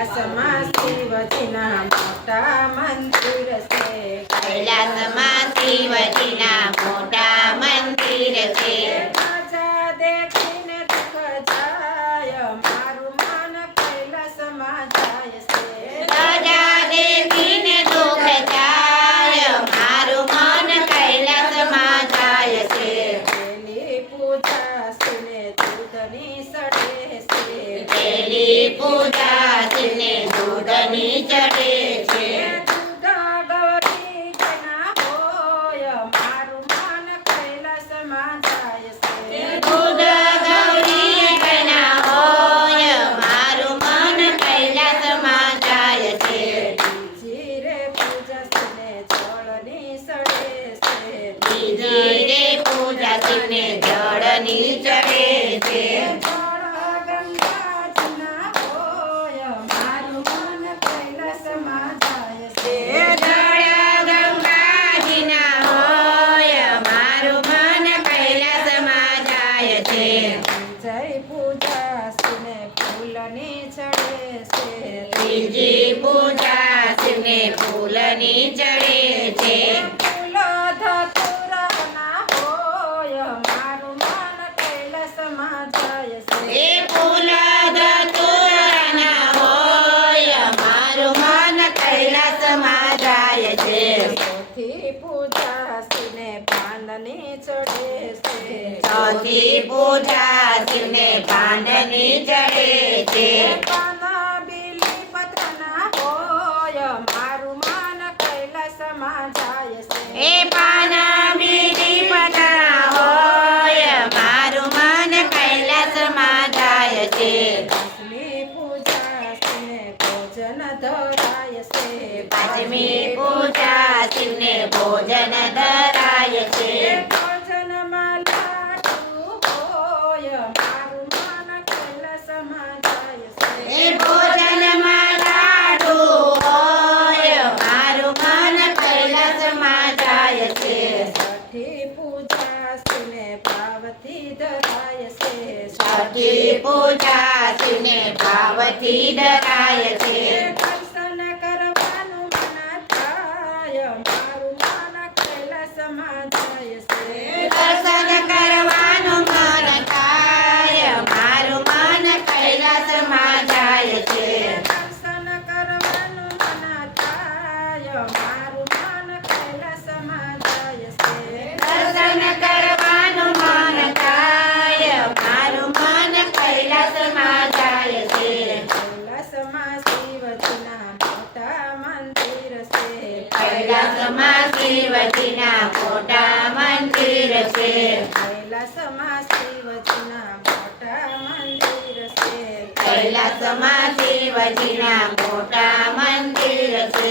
કૈલાસમાં શિવજીના મોટા મંદિર છે. કૈલાસમાં શિવજીના મોટા મંદિર છે. રાજા દેખીને દુઃખ જાય, મારું મન કૈલાસમાં જાય છે. રાજા દેખીને દુઃખ જાય, મારું મન કૈલાસમાં જાય છે. પેલી પૂજા શિવને દૂધની ચડે છે. પેલી પૂજા શિવને દૂધની ચડે છે. દૂધ ગૌરી જેના હોય, મારું મન કૈલાસમાં જાય છે. દૂધ ગૌરી ઘણા હોય, મારું મન કૈલાસમાં જાય છે. બીજી રે પૂજા શિવને જળની ચડે છે. બીજી રે પૂજા શિવને જળની ચડે છે. જળ ગંગાજીના હોય, મારું મન કૈલાસમાં જાય છે. જળ ગંગાજીના હોય, મારું મન કૈલાસમાં જાય છે. જય પૂજા શિવને ફૂલની ચડે છે. ત્રીજી પૂજા શિવને ફૂલની ચડે છે. ફૂલ ધતુરના હોય, મારું મન કૈલાસમાં જાય છે. એ ફૂલ ધતુરાના હોય, મારું મન કૈલાસમાં જાય છે. ચોથી પૂજા શિવને પાનની ચડે છે. ચોથી પૂજા શિવને પાંડની ચડે છે. પાન બીલી પત્રના હોય, મારું મન કૈલાસમાં જાય છે. એ પાન બીજી પતરા હોય, મારું મન કૈલાસમાં જાય છે. પાંચમી પૂજા શિવને ભોજન ધરાય છે. પાંચમી પૂજા શિવને ભોજન ધરાય છે. ભોજનમાં લાડુ હોય, મારું મન કૈલાસમાં જાય છે. એ ભોજનમાં લાડુ હોય, મારું મન કૈલાસમાં જાય છે. છઠ્ઠી પૂજા શિવને પાર્વતી ધરાય છે. છઠ્ઠી પૂજા શિવને ભાવથી ધરાય છે. દર્શન કરવાનું મન થાય, મારું મન કૈલાસમાં જાય છે. દર્શન કરવાનું મન થાય, મારું મન કૈલાસમાં જાય છે. દર્શન કરવાનું મન થાય, મારું મન કૈલાસમાં જાય છે. દર્શન કરવાનું મન થાય, મારું મન કૈલાસમાં જાય છે. કૈલાસમાં શિવજીના મોટા મંદિર છે. કૈલાસમાં શિવજીના મોટા મંદિર છે. કૈલાસમાં શિવજીના મોટા મંદિર છે. કૈલાસમાં શિવજીના મોટા મંદિર છે.